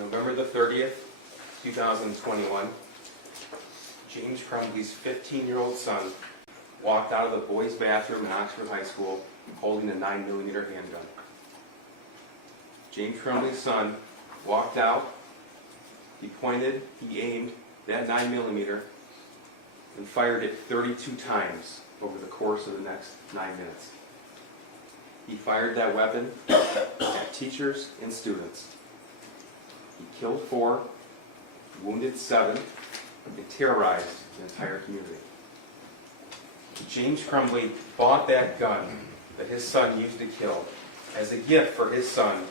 November the 30th, 2021, James Crumbley's 15-year-old son walked out of the boys' bathroom in Oxford High School holding a 9mm handgun. James Crumbley's son walked out, he pointed, he aimed that 9mm and fired it 32 times over the course of the next 9 minutes. He fired that weapon at teachers and students. He killed 4, wounded 7, and terrorized the entire community. James Crumbley bought that gun that his son used to kill as a gift for his son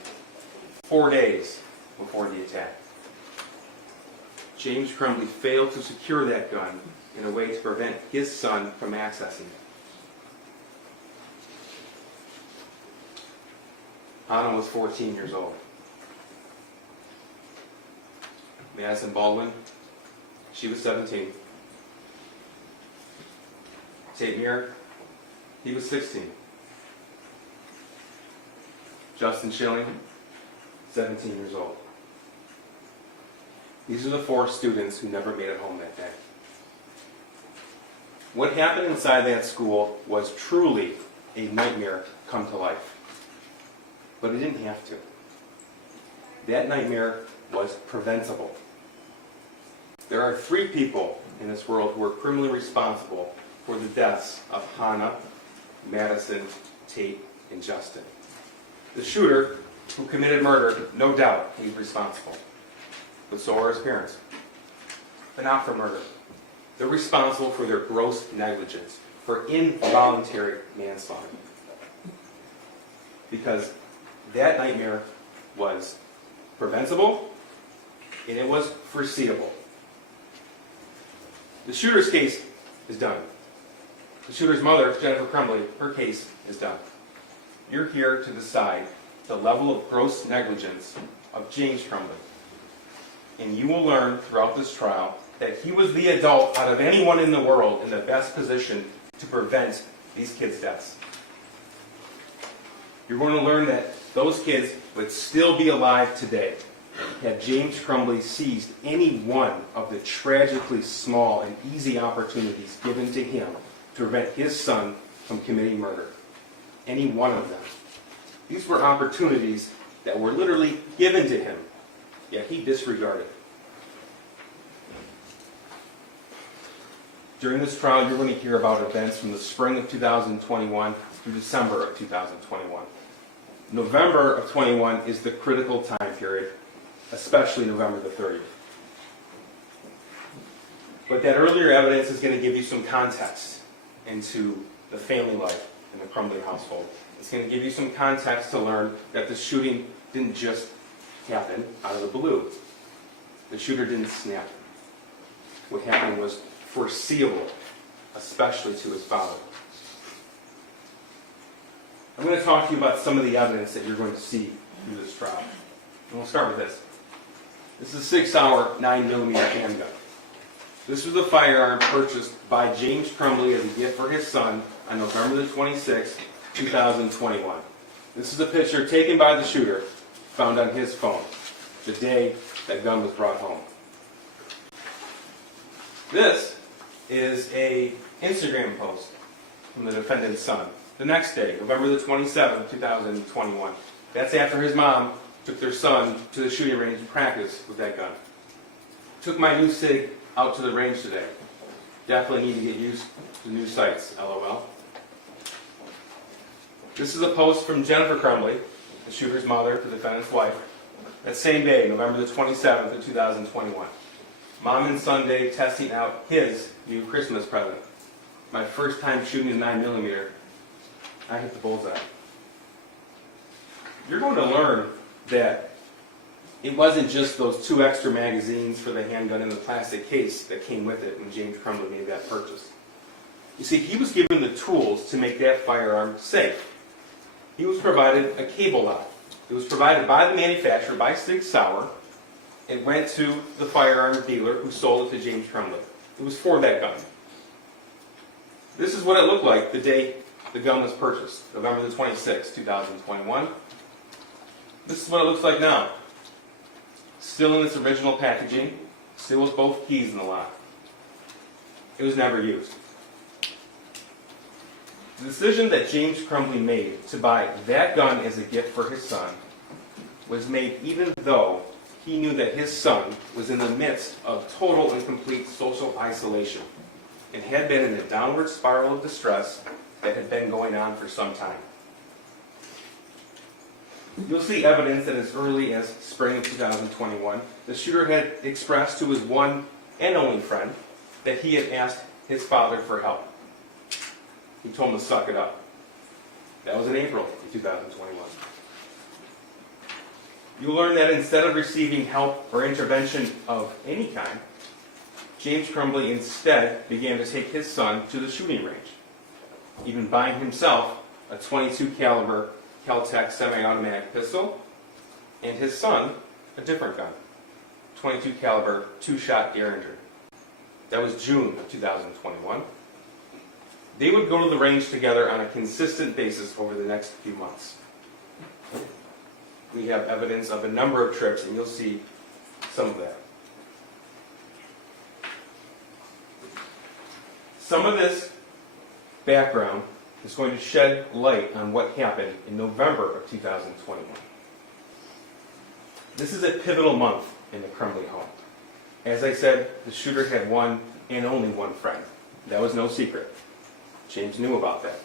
4 days before the attack. James Crumbley failed to secure that gun in a way to prevent his son from accessing it. Hanna was 14 years old. Madison Baldwin, she was 17. Tate, he was 16. Justin Schilling, 17 years old. These are the 4 students who never made it home that day. What happened inside that school was truly a nightmare come to life. But it didn't have to. That nightmare was preventable. There are 3 people in this world who are criminally responsible for the deaths of Hanna, Madison, Tate, and Justin. The shooter who committed murder, no doubt, he's responsible. But so are his parents. But not for murder. They're responsible for their gross negligence, for involuntary manslaughter. Because that nightmare was preventable and it was foreseeable. The shooter's case is done. The shooter's mother, Jennifer Crumbley, her case is done. You're here to decide the level of gross negligence of James Crumbley. And you will learn throughout this trial that he was the adult out of anyone in the world in the best position to prevent these kids' deaths. You're going to learn that those kids would still be alive today had James Crumbley seized any one of the tragically small and easy opportunities given to him to prevent his son from committing murder. Any one of them. These were opportunities that were literally given to him, yet he disregarded. During this trial, you're going to hear about events from the spring of 2021 through December of 2021. November of 21 is the critical time period, especially November the 30th. But that earlier evidence is going to give you some context into the family life in the Crumbley household. It's going to give you some context to learn that the shooting didn't just happen out of the blue. The shooter didn't snap. What happened was foreseeable, especially to his father. I'm going to talk to you about some of the evidence that you're going to see through this trial. And we'll start with this. This is a 6-hour 9mm handgun. This was a firearm purchased by James Crumbley as a gift for his son on November the 26th, 2021. This is a picture taken by the shooter, found on his phone, the day that gun was brought home. This is an Instagram post from the defendant's son. The next day, November the 27th, 2021. That's after his mom took their son to the shooting range to practice with that gun. Took my new SIG out to the range today. Definitely need to get used to new sights, LOL. This is a post from Jennifer Crumbley, the shooter's mother, the defendant's wife. That same day, November the 27th of 2021. Mom and son day testing out his new Christmas present. My first time shooting a 9mm. I hit the bullseye. You're going to learn that it wasn't just those 2 extra magazines for the handgun in the plastic case that came with it when James Crumbley made that purchase. You see, he was given the tools to make that firearm safe. He was provided a cable lock. It was provided by the manufacturer, by Sig Sauer. It went to the firearm dealer who sold it to James Crumbley. It was for that gun. This is what it looked like the day the gun was purchased, November the 26th, 2021. This is what it looks like now. still in its original packaging, still with both keys in the lock. It was never used. The decision that James Crumbley made to buy that gun as a gift for his son was made even though he knew that his son was in the midst of total and complete social isolation and had been in a downward spiral of distress that had been going on for some time. You'll see evidence that as early as spring of 2021, the shooter had expressed to his one and only friend that he had asked his father for help. He told him to suck it up. That was in April of 2021. You'll learn that instead of receiving help or intervention of any kind, James Crumbley instead began to take his son to the shooting range, even buying himself a .22 caliber Kel-Tec semi-automatic pistol, and his son a different gun, .22 caliber 2-shot Derringer. That was June of 2021. They would go to the range together on a consistent basis over the next few months. We have evidence of a number of trips, and you'll see some of that. Some of this background is going to shed light on what happened in November of 2021. This is a pivotal month in the Crumbley home. As I said, the shooter had one and only one friend. That was no secret. James knew about that.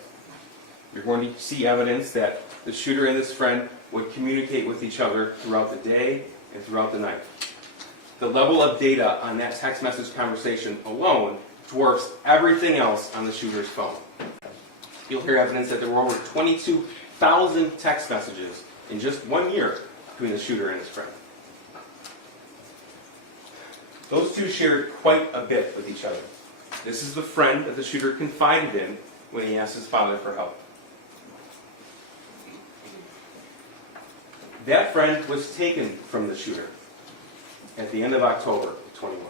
You're going to see evidence that the shooter and his friend would communicate with each other throughout the day and throughout the night. The level of data on that text message conversation alone dwarfs everything else on the shooter's phone. You'll hear evidence that there were over 22,000 text messages in just 1 year between the shooter and his friend. Those two shared quite a bit with each other. This is the friend that the shooter confided in when he asked his father for help. That friend was taken from the shooter at the end of October of 21.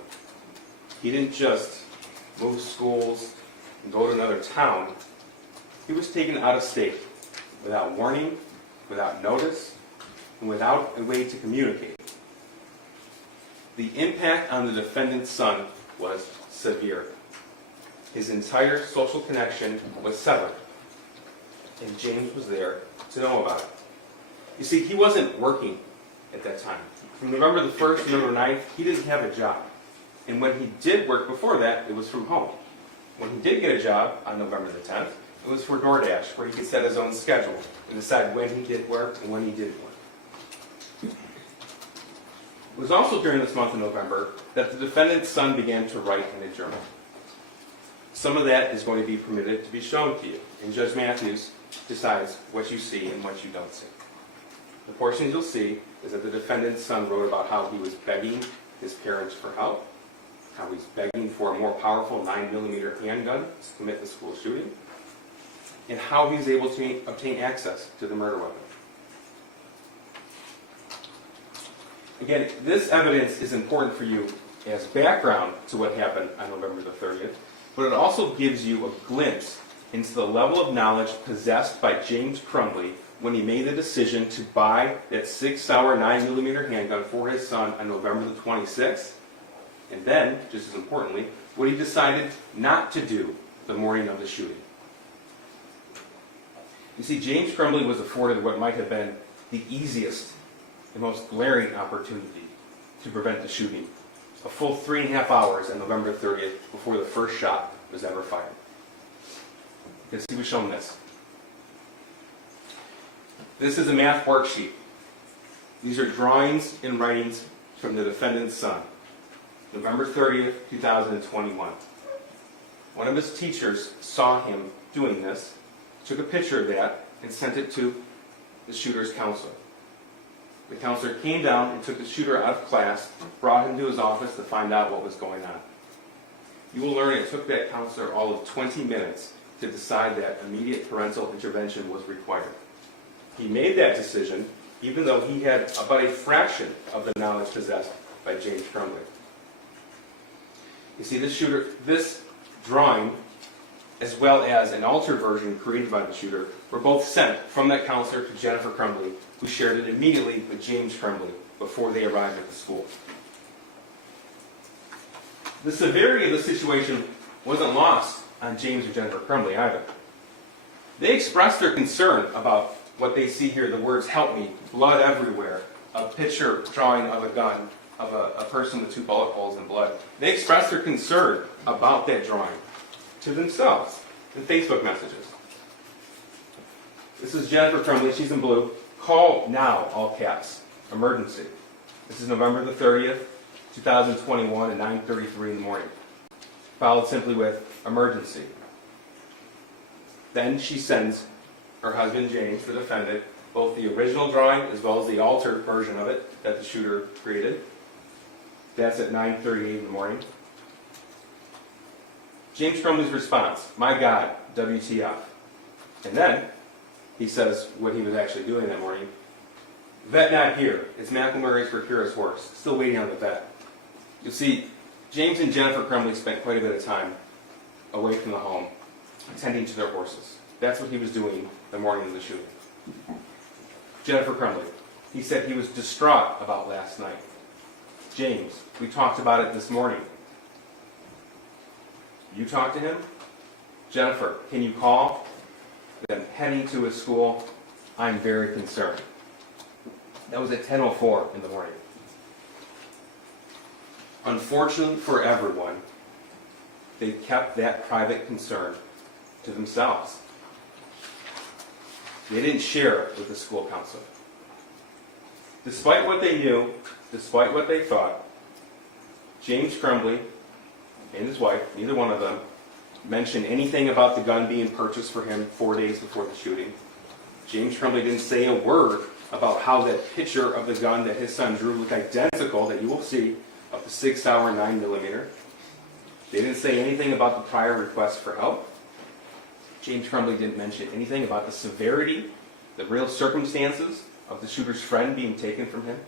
He didn't just move schools and go to another town. He was taken out of state without warning, without notice, and without a way to communicate. The impact on the defendant's son was severe. His entire social connection was severed, and James was there to know about it. You see, he wasn't working at that time. From November the 1st to November 9th, he didn't have a job. And when he did work before that, it was from home. When he did get a job on November the 10th, it was for DoorDash, where he could set his own schedule and decide when he did work and when he didn't work. It was also during this month of November that the defendant's son began to write in a journal. Some of that is going to be permitted to be shown to you, and Judge Matthews decides what you see and what you don't see. The portions you'll see is that the defendant's son wrote about how he was begging his parents for help, how he's begging for a more powerful 9mm handgun to commit the school shooting, and how he was able to obtain access to the murder weapon. Again, this evidence is important for you as background to what happened on November the 30th, but it also gives you a glimpse into the level of knowledge possessed by James Crumbley when he made the decision to buy that 6-hour 9mm handgun for his son on November the 26th, and then, just as importantly, what he decided not to do the morning of the shooting. You see, James Crumbley was afforded what might have been the easiest and most glaring opportunity to prevent the shooting, a full 3.5 hours on November 30th before the first shot was ever fired. Because he was shown this. This is a math worksheet. These are drawings and writings from the defendant's son, November 30th, 2021. One of his teachers saw him doing this, took a picture of that, and sent it to the shooter's counselor. The counselor came down and took the shooter out of class, brought him to his office to find out what was going on. You will learn it took that counselor all of 20 minutes to decide that immediate parental intervention was required. He made that decision even though he had about a fraction of the knowledge possessed by James Crumbley. You see, this drawing, as well as an altered version created by the shooter, were both sent from that counselor to Jennifer Crumbley, who shared it immediately with James Crumbley before they arrived at the school. The severity of the situation wasn't lost on James or Jennifer Crumbley either. They expressed their concern about what they see here, the words "help me," blood everywhere, a picture drawing of a gun, of a person with 2 bullet holes in blood. They expressed their concern about that drawing to themselves in Facebook messages. This is Jennifer Crumbley, she's in blue. "Call now," all caps, emergency. This is November the 30th, 2021 at 9:33 in the morning. Followed simply with emergency. Then she sends her husband James, the defendant, both the original drawing as well as the altered version of it that the shooter created. That's at 9:38 in the morning. James Crumbley's response: "My God, WTF." And then he says what he was actually doing that morning. "Vet not here. It's McElmurray's for Kira's horse. Still waiting on the vet." You see, James and Jennifer Crumbley spent quite a bit of time away from the home, attending to their horses. That's what he was doing the morning of the shooting. Jennifer Crumbley: "He said he was distraught about last night." James: "We talked about it this morning." "You talked to him?" Jennifer: "Can you call?" Then heading to his school: "I'm very concerned." That was at 10:04 in the morning. Unfortunately for everyone, they kept that private concern to themselves. They didn't share it with the school counselor. Despite what they knew, despite what they thought, James Crumbley and his wife, neither one of them, mentioned anything about the gun being purchased for him 4 days before the shooting. James Crumbley didn't say a word about how that picture of the gun that his son drew looked identical, that you will see, of the 6 Sauer 9mm. They didn't say anything about the prior request for help. James Crumbley didn't mention anything about the severity, the real circumstances of the shooter's friend being taken from him.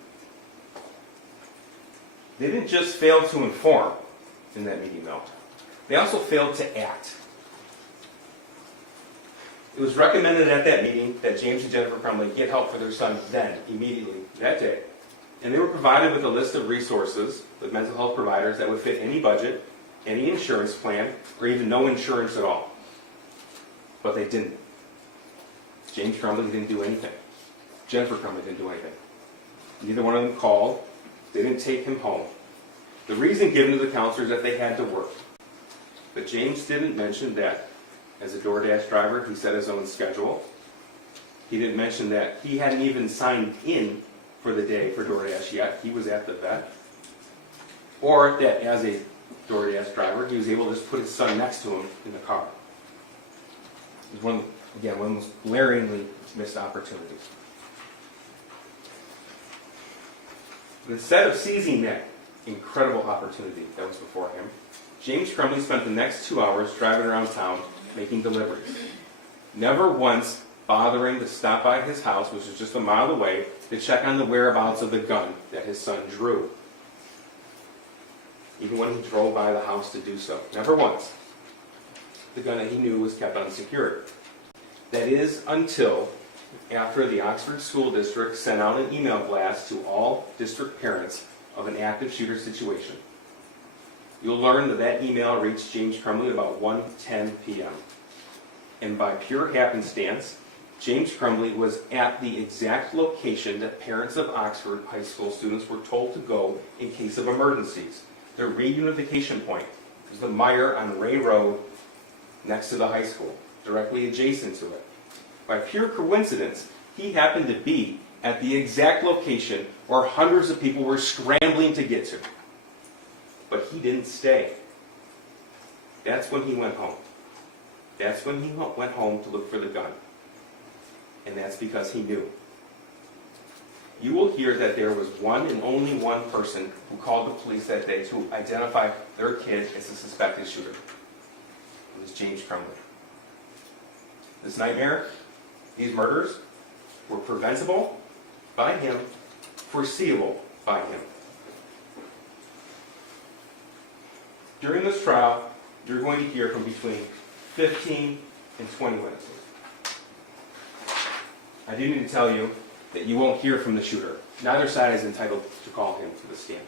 They didn't just fail to inform in that meeting, though. They also failed to act. It was recommended at that meeting that James and Jennifer Crumbley get help for their son then, immediately, that day. And they were provided with a list of resources with mental health providers that would fit any budget, any insurance plan, or even no insurance at all. But they didn't. James Crumbley didn't do anything. Jennifer Crumbley didn't do anything. Neither one of them called. They didn't take him home. The reason given to the counselor is that they had to work. But James didn't mention that as a DoorDash driver, he set his own schedule. He didn't mention that he hadn't even signed in for the day for DoorDash yet. He was at the vet. Or that as a DoorDash driver, he was able to just put his son next to him in the car. It was one of the most glaringly missed opportunities. But instead of seizing that incredible opportunity that was before him, James Crumbley spent the next 2 hours driving around town making deliveries. Never once bothering to stop by his house, which was just a mile away, to check on the whereabouts of the gun that his son drew. Even when he drove by the house to do so. Never once. The gun that he knew was kept unsecured. That is until after the Oxford School District sent out an email blast to all district parents of an active shooter situation. You'll learn that that email reached James Crumbley about 1:10 p.m. And by pure happenstance, James Crumbley was at the exact location that parents of Oxford high school students were told to go in case of emergencies. Their reunification point was the mire on Ray Road next to the high school, directly adjacent to it. By pure coincidence, he happened to be at the exact location where hundreds of people were scrambling to get to. But he didn't stay. That's when he went home. That's when he went home to look for the gun. And that's because he knew. You will hear that there was one and only one person who called the police that day to identify their kid as the suspected shooter. It was James Crumbley. This nightmare, these murders, were preventable by him, foreseeable by him. During this trial, you're going to hear from between 15 and 20 witnesses. I do need to tell you that you won't hear from the shooter. Neither side is entitled to call him to the stand.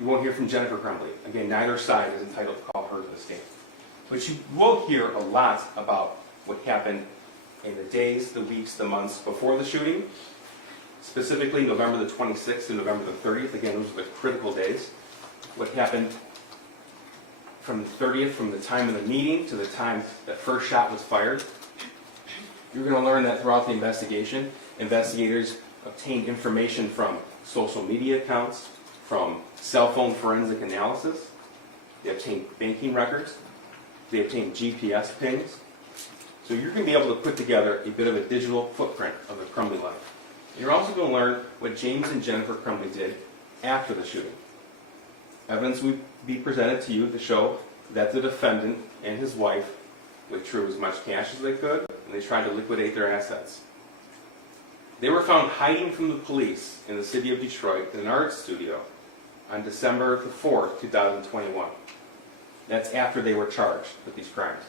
You won't hear from Jennifer Crumbley. Again, neither side is entitled to call her to the stand. But you will hear a lot about what happened in the days, the weeks, the months before the shooting, specifically November the 26th and November the 30th. Again, those are the critical days. What happened from the 30th, from the time of the meeting to the time that first shot was fired. You're going to learn that throughout the investigation, investigators obtained information from social media accounts, from cell phone forensic analysis. They obtained banking records. They obtained GPS pings. So you're going to be able to put together a bit of a digital footprint of the Crumbley life. You're also going to learn what James and Jennifer Crumbley did after the shooting. Evidence will be presented to you to show that the defendant and his wife withdrew as much cash as they could, and they tried to liquidate their assets. They were found hiding from the police in the city of Detroit in an art studio on December the 4th, 2021. That's after they were charged with these crimes.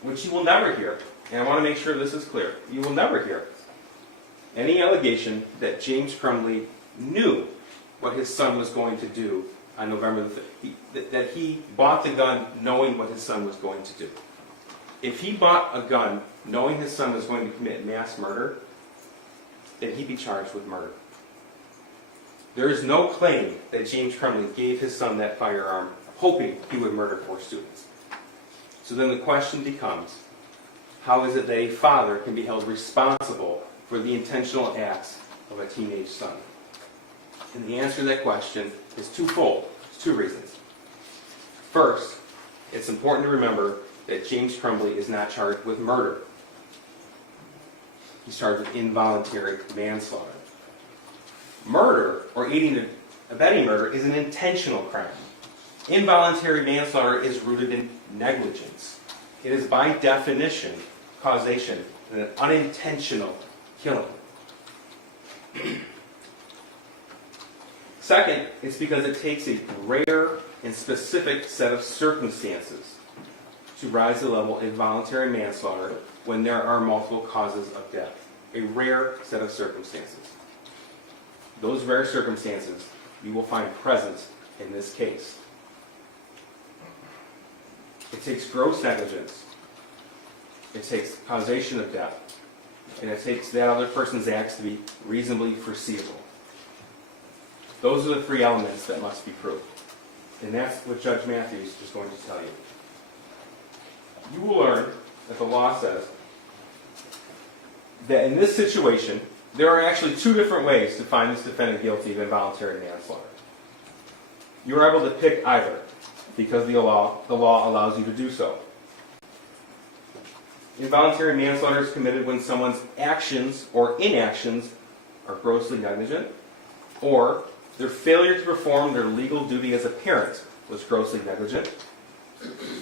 Which you will never hear, and I want to make sure this is clear, you will never hear any allegation that James Crumbley knew what his son was going to do on November the 5th, that he bought the gun knowing what his son was going to do. If he bought a gun knowing his son was going to commit mass murder, then he'd be charged with murder. There is no claim that James Crumbley gave his son that firearm hoping he would murder 4 students. So then the question becomes, how is it that a father can be held responsible for the intentional acts of a teenage son? And the answer to that question is twofold. There's 2 reasons. First, it's important to remember that James Crumbley is not charged with murder. He's charged with involuntary manslaughter. Murder, or aiding and abetting murder, is an intentional crime. Involuntary manslaughter is rooted in negligence. It is by definition, causation, an unintentional killing. Second, it's because it takes a rare and specific set of circumstances to rise to the level of involuntary manslaughter when there are multiple causes of death. A rare set of circumstances. Those rare circumstances you will find present in this case. It takes gross negligence. It takes causation of death. And it takes that other person's acts to be reasonably foreseeable. Those are the 3 elements that must be proved. And that's what Judge Matthews is going to tell you. You will learn that the law says that in this situation, there are actually 2 different ways to find this defendant guilty of involuntary manslaughter. You are able to pick either, because the law allows you to do so. Involuntary manslaughter is committed when someone's actions or inactions are grossly negligent, or their failure to perform their legal duty as a parent was grossly negligent.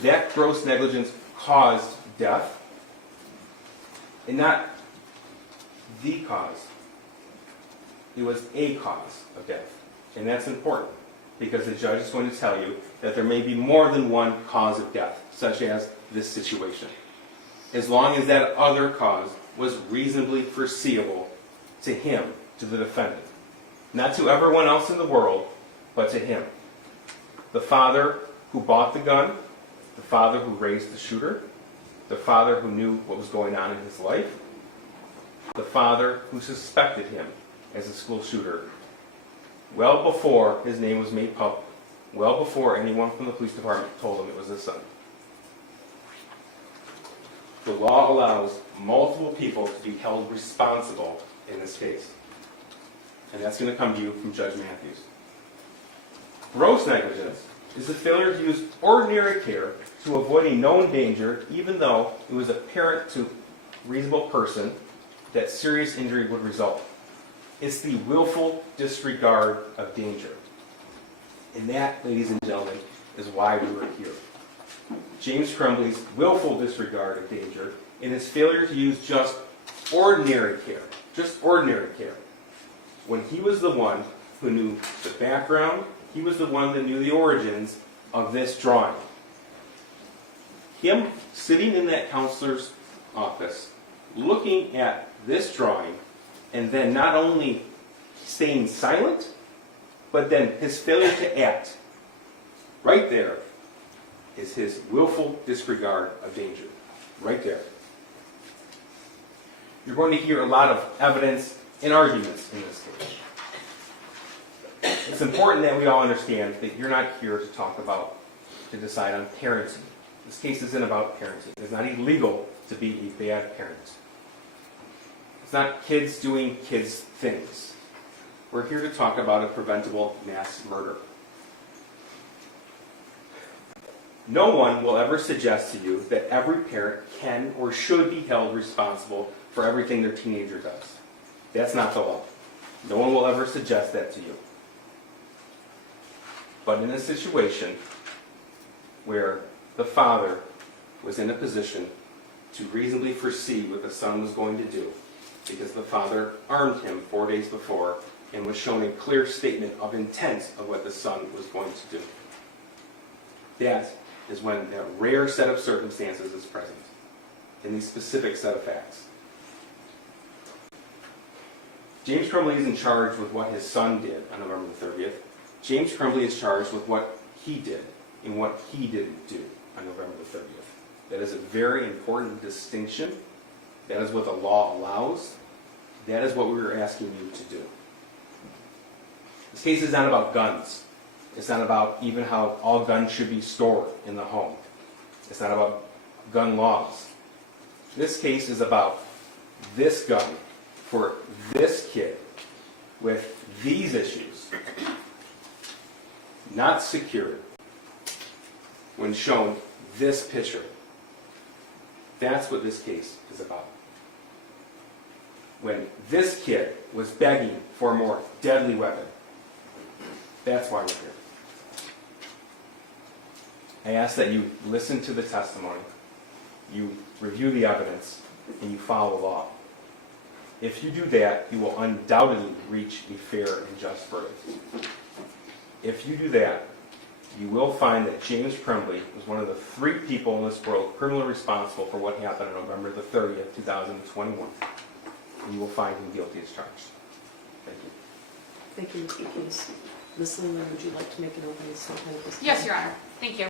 That gross negligence caused death, and not the cause. It was a cause of death. And that's important, because the judge is going to tell you that there may be more than one cause of death, such as this situation, as long as that other cause was reasonably foreseeable to him, to the defendant. Not to everyone else in the world, but to him. The father who bought the gun, the father who raised the shooter, the father who knew what was going on in his life, the father who suspected him as a school shooter, well before his name was made public, well before anyone from the police department told him it was his son. The law allows multiple people to be held responsible in this case. And that's going to come to you from Judge Matthews. Gross negligence is the failure to use ordinary care to avoid a known danger, even though it was apparent to a reasonable person that serious injury would result. It's the willful disregard of danger. And that, ladies and gentlemen, is why we were here. James Crumbley's willful disregard of danger and his failure to use just ordinary care, when he was the one who knew the background, he was the one that knew the origins of this drawing. Him sitting in that counselor's office looking at this drawing and then not only staying silent, but then his failure to act, right there is his willful disregard of danger. Right there. You're going to hear a lot of evidence and arguments in this case. It's important that we all understand that you're not here to decide on parenting. This case isn't about parenting. It's not illegal to be a bad parent. It's not kids doing kids things. We're here to talk about a preventable mass murder. No one will ever suggest to you that every parent can or should be held responsible for everything their teenager does. That's not the law. No one will ever suggest that to you. But in a situation where the father was in a position to reasonably foresee what the son was going to do, because the father armed him 4 days before and was shown a clear statement of intent of what the son was going to do. That is when that rare set of circumstances is present, in these specific set of facts. James Crumbley is in charge with what his son did on November the 30th. James Crumbley is charged with what he did and what he didn't do on November the 30th. That is a very important distinction. That is what the law allows. That is what we were asking you to do. This case is not about guns. It's not about even how all guns should be stored in the home. It's not about gun laws. This case is about this gun for this kid with these issues, not secured, when shown this picture. That's what this case is about. When this kid was begging for a more deadly weapon. That's why we're here. I ask that you listen to the testimony, you review the evidence, and you follow the law. If you do that, you will undoubtedly reach a fair and just verdict. If you do that, you will find that James Crumbley was one of the 3 people in this world criminally responsible for what happened on November the 30th, 2021. And you will find him guilty as charged. Thank you. Thank you, Mr. Keast. Ms. Leland, would you like to make an opening statement? Yes, Your Honor. Thank you.